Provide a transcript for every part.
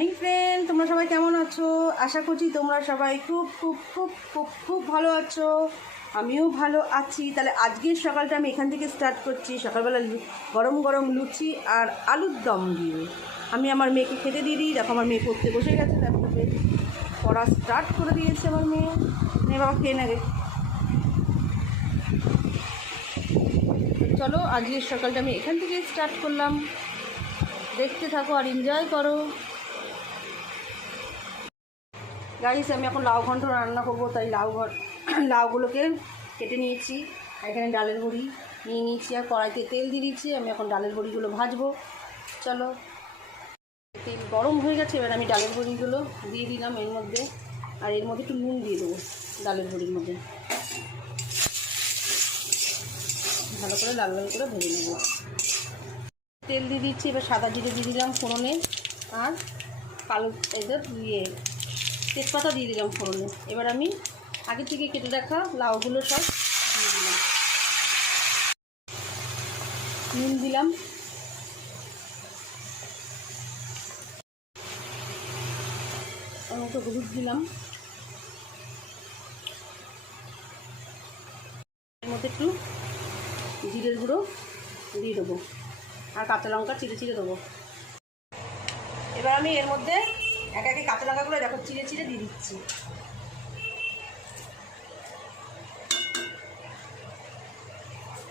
Morning friend তোমরা সবাই কেমন আছো? আশা করছি তোমরা সবাই খুব খুব খুব খুব খুব ভালো আছো। আমিও ভালো আছি। তাহলে আজকের সকালটা আমি এখান থেকে স্টার্ট করছি। সকালবেলা গরম গরম লুচি আর আলুর দম দিয়ে। আমি আমার মেয়েকে খেতে দিয়ে দিই। দেখো আমার মেয়ে পড়তে বসে গেছে। তারপরে পড়া স্টার্ট করে দিয়েছে আমার মেয়ে। মেয়ে বাবা খেয়ে নেবে। চলো, আজকের সকালটা আমি এখান থেকে স্টার্ট করলাম। দেখতে থাকো আর এনজয় করো। গাইস আমি এখন লাউ ঘন্ট রান্না করব, তাই লাউ লাউগুলোকে কেটে নিয়েছি। এখানে ডালের বড়ি নিয়ে নিয়েছি আর কড়াইতে তেল দিয়ে দিচ্ছি আমি এখন ডালের বড়িগুলো ভাজবো। চলো, তেল গরম হয়ে গেছে, এবার আমি ডালের বড়িগুলো দিয়ে দিলাম এর মধ্যে। আর এর মধ্যে একটু নুন দিয়ে দেবো, ডালের বড়ির মধ্যে। ভালো করে লাল লাল করে ভেজে নেব। তেল দিয়ে দিচ্ছি, এবার সাদা জিরে দিয়ে দিলাম ফোড়নে। আর কালো এদের ইয়ে তেজপাতা দিয়ে দিলাম ফোড়নে। এবার আমি আগে থেকে কেটে রাখা লাউগুলো সব দিয়ে দিলাম। নুন দিলাম। অল্প হলুদ দিলাম। এর মধ্যে একটু জিরের গুঁড়ো দিয়ে দেবো। আর কাঁচা লঙ্কা চিড়ে চিড়ে দেবো। এবার আমি এর মধ্যে এক একে কাঁচা লঙ্কাগুলো দেখো, চিড়ে চিড়ে দিয়ে দিচ্ছি।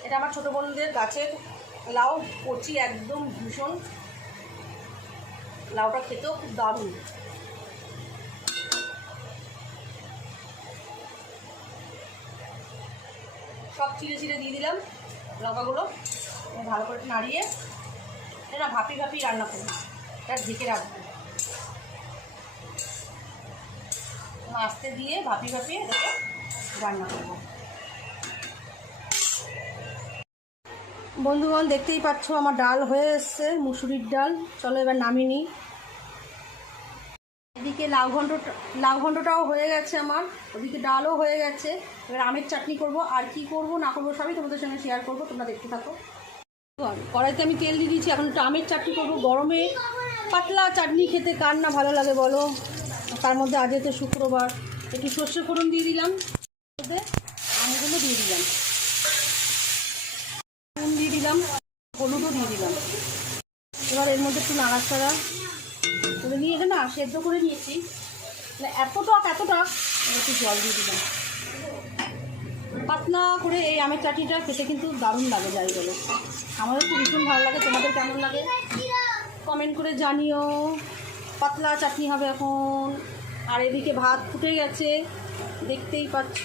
এটা আমার ছোটো বোনদের গাছের লাউ কচি একদম ভীষণ। লাউটা খেতেও খুব দারুণ। সব চিড়ে চিড়ে দিয়ে দিলাম লঙ্কাগুলো। ভালো করে নাড়িয়ে, এটা ভাপি ভাপি রান্না করব। এটা ঢেকে রাখব। আস্তে দিয়ে ভাপি ভাপি এটাকে রান্না করব। বন্ধুগণ, দেখতেই পাচ্ছ আমার ডাল হয়ে এসছে, মুসুরির ডাল। চলো এবার নামিয়ে নিই। এদিকে লাউ ঘন্টটা লাউ ঘন্টটাও হয়ে গেছে আমার, ওদিকে ডালও হয়ে গেছে। এবার আমের চাটনি করব, আর কি করব, না করব সবই তোমাদের সঙ্গে শেয়ার করব, তোমরা দেখতে থাকো। কড়াইতে আমি তেল দিয়ে দিয়েছি, এখন একটু আমের চাটনি করব। গরমে পাতলা চাটনি খেতে কার না ভালো লাগে বলো? তার মধ্যে আজ তো শুক্রবার। একটু সর্ষে ফোড়ন দিয়ে দিলাম। আমগুলো দিয়ে দিলাম। দিয়ে দিলাম, হলুদও দিয়ে দিলাম। এবার এর মধ্যে একটু নাড়াচাড়া করে নিয়ে এটা না সেদ্ধ করে নিয়েছি। মানে এত টক এত টক একটু জল দিয়ে দিলাম। পাতলা করে এই আমের চাটনিটা খেতে কিন্তু দারুণ লাগে যাই বলে। আমাদের তো ভীষণ ভালো লাগে। তোমাদের কেমন লাগে? কমেন্ট করে জানিও। পাতলা চাটনি হবে এখন। আর এদিকে ভাত ফুটে গেছে, দেখতেই পাচ্ছ।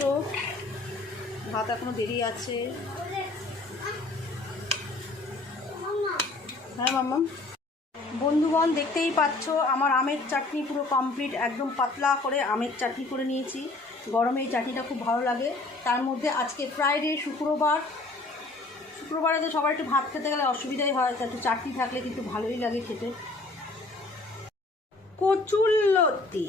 ভাত এখনও দেরি আছে। হ্যাঁ মাম্মাম বন্ধুগণ, দেখতেই পাচ্ছ, আমার আমের চাটনি পুরো কমপ্লিট একদম পাতলা করে আমের চাটনি করে নিয়েছি। গরমে এই চাটনিটা খুব ভালো লাগে। তার মধ্যে আজকে ফ্রাইডে শুক্রবার। শুক্রবারে তো সবার একটু ভাত খেতে গেলে অসুবিধাই হয় একটু চাটনি থাকলে কিন্তু ভালোই লাগে খেতে। কচুল্লতি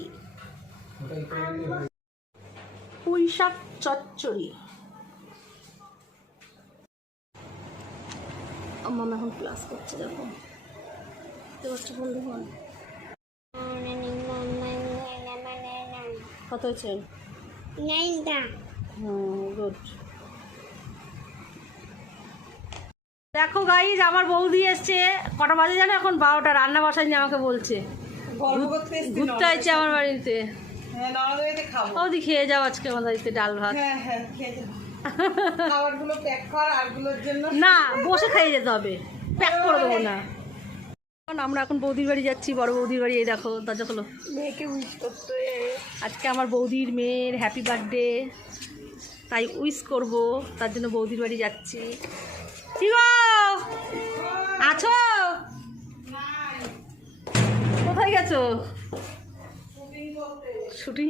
পুঁই শাক চচ্চড়ি আমার এখন ক্লাস করছে দেখো দেখতে পাচ্ছ বন্ধুগণ কত হয়েছে? হুম গুড দেখো গাইজ আমার বৌদি এসছে। কটা বাজে জানো এখন? বারোটা। রান্না বসাইনি আমাকে বলছে। ঘুরতে আসছে আমার বাড়িতে। হ্যাঁ বৌদি খেয়ে যাও আজকে আমার বাড়িতে ডাল ভাত। হ্যাঁ হ্যাঁ না বসে খাইয়ে যেতে হবে। প্যাক করে দেবো না। এখন আমরা এখন বৌদির বাড়ি যাচ্ছি বড় বৌদির বাড়ি এই দেখো দরজা খোলো। মেয়েকে উইশ করতে। আজকে আমার বৌদির মেয়ের হ্যাপি বার্থডে তাই উইশ করব তার জন্য বৌদির বাড়ি যাচ্ছি। কি গো? আছো কোথায় গেছো? শুটিং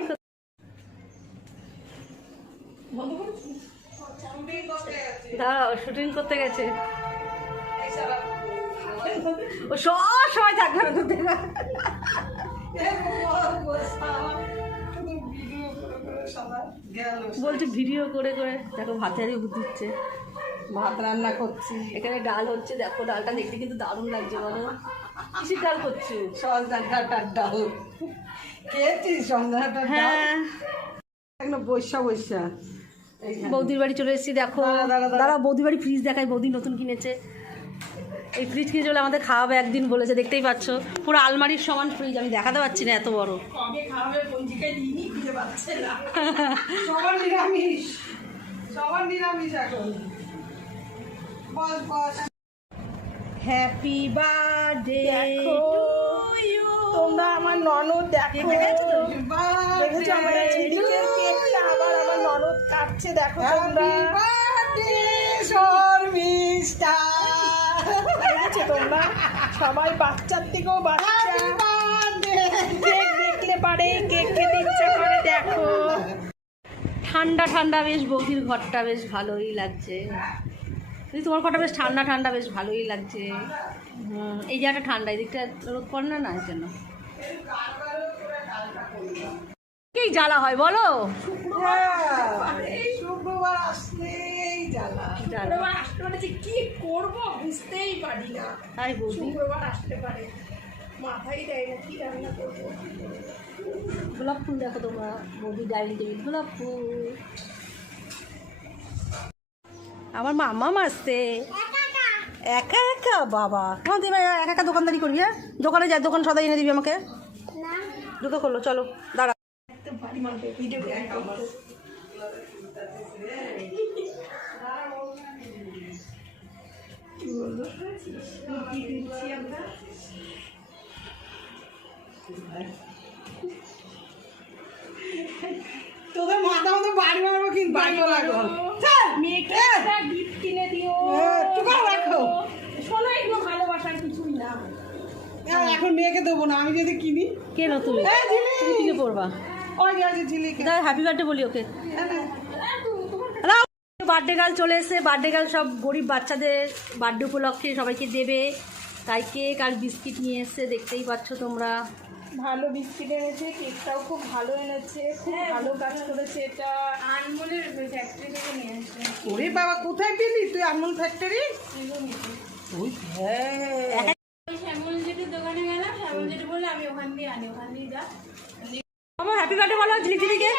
দাঁড়াও শুটিং করতে গেছে। ও সব সময় থাকবে করতে বলছে ভিডিও করে করে। দেখো ভাতে হারিয়ে বুদ্ধি দিচ্ছে। ভাত রান্না করছি। এখানে ডাল হচ্ছে দেখো ডালটা দেখতে কিন্তু দারুণ লাগছে বলো। ডাল করছ? সজনা ডাল। খেয়েছিস সজনা ডাল। হ্যাঁ। একদম বৈশা বৈশা। বৌদির বাড়ি চলে এসেছি দেখো। দাঁড়া। দাঁড়া বৌদির বাড়ি ফ্রিজ দেখায় বৌদি নতুন কিনেছে। এই ফ্রিজ কিনে চলে আমাদের খাওয়াবে একদিন বলেছে দেখতেই পাচ্ছ। পুরো আলমারির সমান ফ্রিজ আমি দেখাতে পারছি না এত বড়। হ্যাপি বার্থডে দেখো। তোমরা আমার ননদ দেখো। দেখেছ? আমার ঝিলিকের কেকটা? আবার আমার ননদ কাটছে দেখো তোমরা। দেখেছ তোমরা? সবাই বাচ্চার থেকেও বাচ্চা। কেক দেখলে পারে কেক খেতে ইচ্ছা করে দেখো। ঠান্ডা ঠান্ডা বেশ বৌদির ঘরটা বেশ ভালোই লাগছে। তোমার ঘরটা বেশ ঠান্ডা ঠান্ডা বেশ ভালোই লাগছে। এই জায়গাটা ঠান্ডা এদিকটা রোদ পড়ে না না এর জন্য। কি জ্বালা হয় বলো। শুক্রবার আসলেই জ্বালা। জ্বালা। আসতে পারে যে কি করব বুঝতেই পারি না। তাই বৌদি শুক্রবার আসতে পারে মাথায় দেয় না কি রান্না করব। গোলাপ ফুল দেখো তোমরা বৌদি ডাইনিং টেবিল গোলাপ ফুল। আমার মামা আসছে। একা একা? বাবা। তোমার দিবে একা একা দোকানদারি করবি হ্যাঁ? দোকানে যা দোকান সদাই এনে দিবি আমাকে। জুতো করল চলো দাঁড়া। তোদের মাথা মতো বাড়ি মারবো কিন্তু বাড়ি লাগো মেয়েকে গিফট কিনে দিও টুকা রাখো শোনো এগুলো ভালোবাসার কিছুই না আর এখন মেয়েকে দেবো না আমি যদি কিনি। কেন তুমি তুমি কিনে পড়বা ওই যে ঝিলিকে দাদা হ্যাপি বার্থডে বলি ওকে। বার্থডে গার্ল চলে এসে বার্থডে গার্ল সব গরিব বাচ্চাদের বার্থডে উপলক্ষে সবাইকে দেবে। তাই কেক আর বিস্কিট নিয়ে এসে দেখতেই পাচ্ছ তোমরা। ভালো বিস্কিট এনেছে কেকটাও খুব ভালো এনেছে খুব ভালো কাজ করেছে এটা। আনমোলের ফ্যাক্টরি থেকে নিয়ে এসেছে। ওরে বাবা কোথায় পেলি তুই আনমোল ফ্যাক্টরি ওই হ্যাঁ। আমি ওখান দিয়ে আনি ওখান দিয়ে যা। বাবা হ্যাপি বার্থডে বলো ঝিলিঝিলিকে।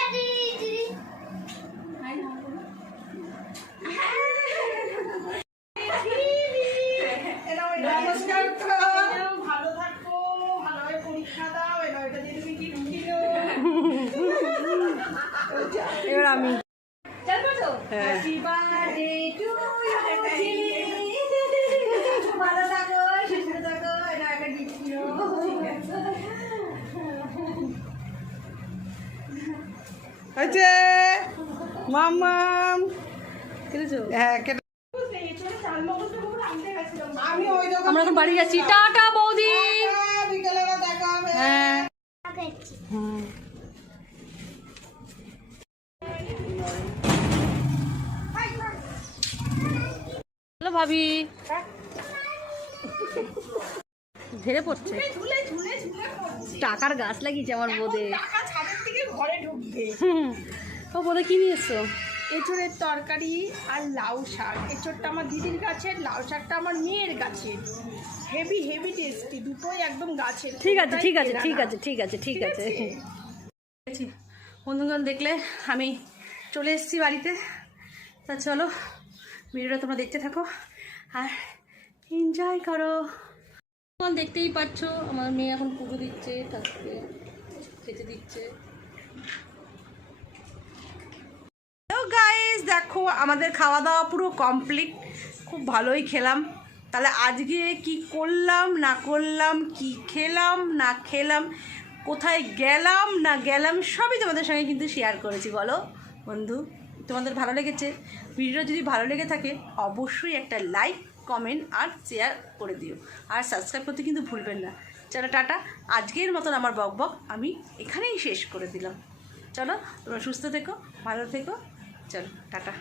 এবার আমি হ্যাঁ। হয়েছে কেটেছো হ্যাঁ কেটে আমরা এখন বাড়ি যাচ্ছি টাটা বৌদি হ্যাঁ হ্যালো ভাবি ঝেড়ে পড়ছে টাকার গাছ লাগিয়েছে আমার বোধে ঘরে ঢুকবে। ও বোধে কি নিয়ে এসছো এঁচড়ের তরকারি আর লাউ শাক। এঁচড়টা আমার দিদির গাছের লাউ শাকটা আমার মেয়ের গাছের। হেভি হেভি টেস্টি দুটোই একদম গাছের। ঠিক আছে ঠিক আছে ঠিক আছে ঠিক আছে ঠিক আছে? বন্ধুগণ দেখলে আমি চলে এসেছি বাড়িতে। তা চলো ভিডিওটা তোমরা দেখতে থাকো আর এনজয় করো। দেখতেই পাচ্ছ আমার মেয়ে এখন পুজো দিচ্ছে খেতে দিচ্ছে হ্যালো গাইস দেখো আমাদের খাওয়া দাওয়া পুরো কমপ্লিট খুব ভালোই খেলাম। তাহলে আজকে কি করলাম, না করলাম, কি খেলাম, না খেলাম, কোথায় গেলাম, না গেলাম, সবই তোমাদের সঙ্গে কিন্তু শেয়ার করেছি, বলো? বন্ধু, তোমাদের ভালো লেগেছে? ভিডিও যদি ভালো লেগে থাকে, অবশ্যই একটা লাইক কমেন্ট আর শেয়ার করে দিও। আর সাবস্ক্রাইব করতে কিন্তু ভুলবেন না। চলো, টাটা। আজকের মতন আমার বক বক আমি এখানেই শেষ করে দিলাম। চলো, তোমরা সুস্থ থেকো, ভালো থেকো। চলো টাটা